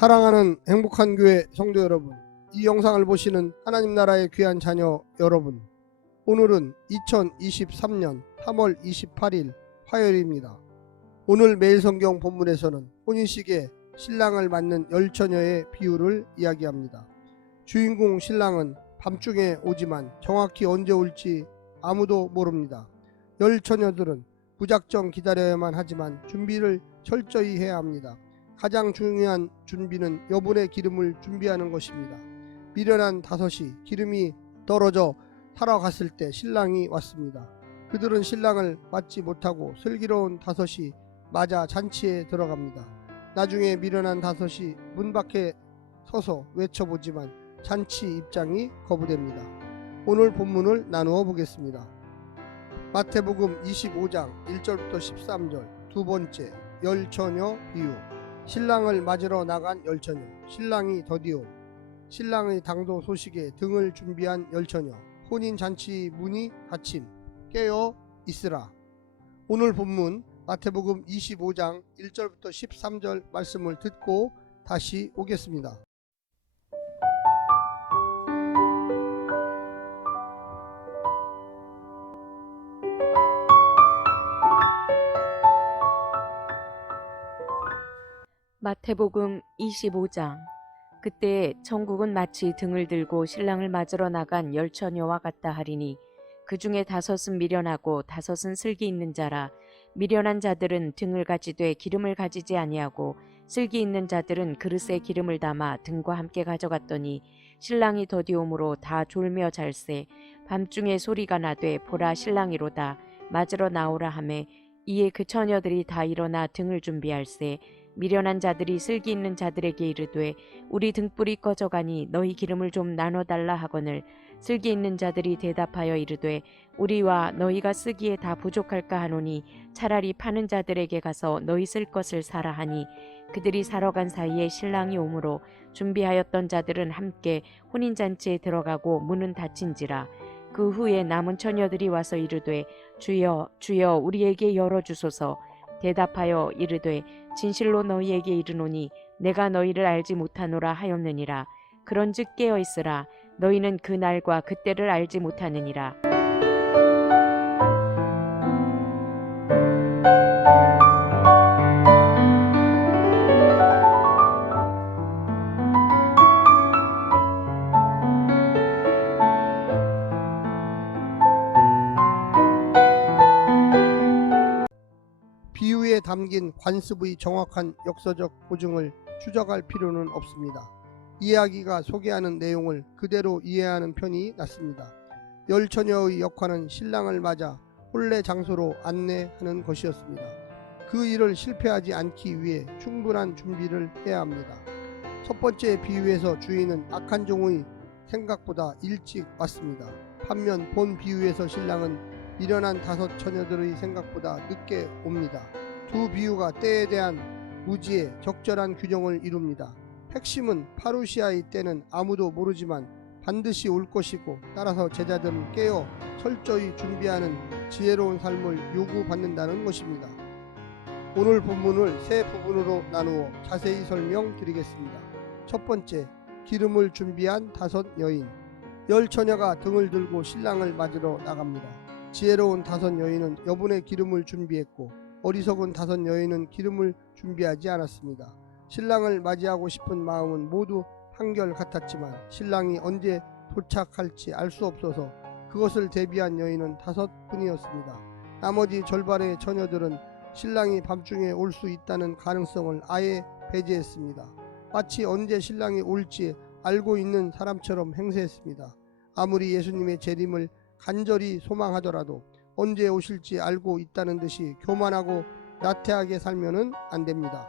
사랑하는 행복한 교회 성도 여러분, 이 영상을 보시는 하나님 나라의 귀한 자녀 여러분, 오늘은 2023년 3월 28일 화요일입니다. 오늘 매일 성경 본문에서는 혼인식에 신랑을 맞는 열처녀의 비유를 이야기합니다. 주인공 신랑은 밤중에 오지만 정확히 언제 올지 아무도 모릅니다. 열처녀들은 무작정 기다려야만 하지만 준비를 철저히 해야 합니다. 가장 중요한 준비는 여분의 기름을 준비하는 것입니다. 미련한 다섯이 기름이 떨어져 타러 갔을 때 신랑이 왔습니다. 그들은 신랑을 맞지 못하고 슬기로운 다섯이 맞아 잔치에 들어갑니다. 나중에 미련한 다섯이 문 밖에 서서 외쳐보지만 잔치 입장이 거부됩니다. 오늘 본문을 나누어 보겠습니다. 마태복음 25장 1절부터 13절, 두 번째, 열처녀 비유. 신랑을 맞으러 나간 열처녀, 신랑이 더디오. 신랑의 당도 소식에 등을 준비한 열처녀, 혼인잔치 문이 닫힘, 깨어 있으라. 오늘 본문 마태복음 25장 1절부터 13절 말씀을 듣고 다시 오겠습니다. 마태복음 25장. 그때 천국은 마치 등을 들고 신랑을 맞으러 나간 열처녀와 같다 하리니 그 중에 다섯은 미련하고 다섯은 슬기 있는 자라. 미련한 자들은 등을 가지되 기름을 가지지 아니하고 슬기 있는 자들은 그릇에 기름을 담아 등과 함께 가져갔더니 신랑이 더디오므로 다 졸며 잘세. 밤중에 소리가 나되 보라 신랑이로다 맞으러 나오라 하매 이에 그 처녀들이 다 일어나 등을 준비할세. 미련한 자들이 슬기 있는 자들에게 이르되 우리 등불이 꺼져가니 너희 기름을 좀 나눠달라 하거늘 슬기 있는 자들이 대답하여 이르되 우리와 너희가 쓰기에 다 부족할까 하노니 차라리 파는 자들에게 가서 너희 쓸 것을 사라 하니 그들이 사러 간 사이에 신랑이 오므로 준비하였던 자들은 함께 혼인잔치에 들어가고 문은 닫힌지라. 그 후에 남은 처녀들이 와서 이르되 주여 주여 우리에게 열어주소서. 대답하여 이르되 진실로 너희에게 이르노니 내가 너희를 알지 못하노라 하였느니라. 그런즉 깨어 있으라. 너희는 그 날과 그때를 알지 못하느니라. 비유에 담긴 관습의 정확한 역사적 고증을 추적할 필요는 없습니다. 이야기가 소개하는 내용을 그대로 이해하는 편이 낫습니다. 열처녀의 역할은 신랑을 맞아 혼례 장소로 안내하는 것이었습니다. 그 일을 실패하지 않기 위해 충분한 준비를 해야 합니다. 첫 번째 비유에서 주인은 악한 종의 생각보다 일찍 왔습니다. 반면 본 비유에서 신랑은 미련한 다섯 처녀들의 생각보다 늦게 옵니다. 두 비유가 때에 대한 무지의 적절한 균형을 이룹니다. 핵심은 파루시아의 때는 아무도 모르지만 반드시 올 것이고 따라서 제자들은 깨어 철저히 준비하는 지혜로운 삶을 요구받는다는 것입니다. 오늘 본문을 세 부분으로 나누어 자세히 설명드리겠습니다. 첫 번째, 기름을 준비한 다섯 여인. 열처녀가 등을 들고 신랑을 맞으러 나갑니다. 지혜로운 다섯 여인은 여분의 기름을 준비했고 어리석은 다섯 여인은 기름을 준비하지 않았습니다. 신랑을 맞이하고 싶은 마음은 모두 한결같았지만 신랑이 언제 도착할지 알 수 없어서 그것을 대비한 여인은 다섯 분이었습니다. 나머지 절반의 처녀들은 신랑이 밤중에 올 수 있다는 가능성을 아예 배제했습니다. 마치 언제 신랑이 올지 알고 있는 사람처럼 행세했습니다. 아무리 예수님의 재림을 간절히 소망하더라도 언제 오실지 알고 있다는 듯이 교만하고 나태하게 살면은 안 됩니다.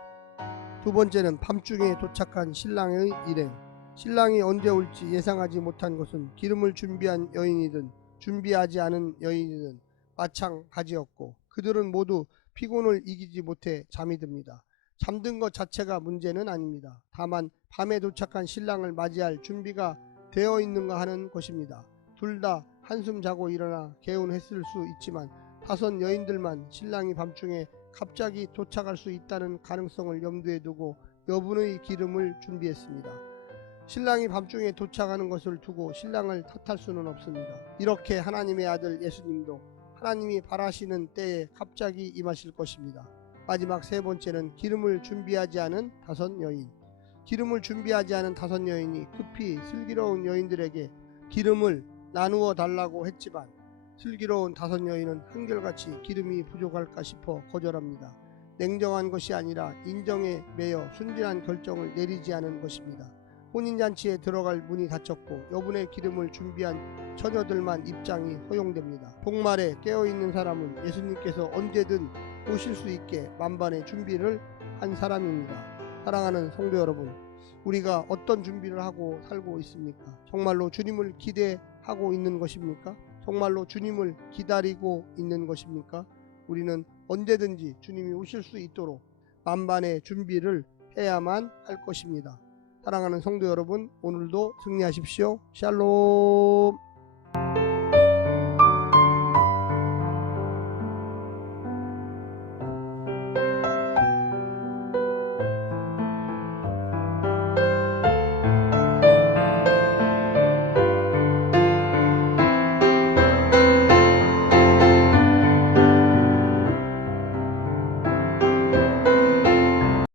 두 번째는 밤중에 도착한 신랑의 일행. 신랑이 언제 올지 예상하지 못한 것은 기름을 준비한 여인이든 준비하지 않은 여인이든 마찬가지였고 그들은 모두 피곤을 이기지 못해 잠이 듭니다. 잠든 것 자체가 문제는 아닙니다. 다만 밤에 도착한 신랑을 맞이할 준비가 되어 있는가 하는 것입니다. 둘 다 한숨 자고 일어나 개운했을 수 있지만 다섯 여인들만 신랑이 밤중에 갑자기 도착할 수 있다는 가능성을 염두에 두고 여분의 기름을 준비했습니다. 신랑이 밤중에 도착하는 것을 두고 신랑을 탓할 수는 없습니다. 이렇게 하나님의 아들 예수님도 하나님이 바라시는 때에 갑자기 임하실 것입니다. 마지막 세 번째는 기름을 준비하지 않은 다섯 여인. 기름을 준비하지 않은 다섯 여인이 급히 슬기로운 여인들에게 기름을 나누어 달라고 했지만 슬기로운 다섯 여인은 한결같이 기름이 부족할까 싶어 거절합니다. 냉정한 것이 아니라 인정에 매여 순진한 결정을 내리지 않은 것입니다. 혼인잔치에 들어갈 문이 닫혔고 여분의 기름을 준비한 처녀들만 입장이 허용됩니다. 복말에 깨어있는 사람은 예수님께서 언제든 오실 수 있게 만반의 준비를 한 사람입니다. 사랑하는 성도 여러분, 우리가 어떤 준비를 하고 살고 있습니까? 정말로 주님을 기대하고 있는 것입니까? 정말로 주님을 기다리고 있는 것입니까? 우리는 언제든지 주님이 오실 수 있도록 만반의 준비를 해야만 할 것입니다. 사랑하는 성도 여러분, 오늘도 승리하십시오. 샬롬.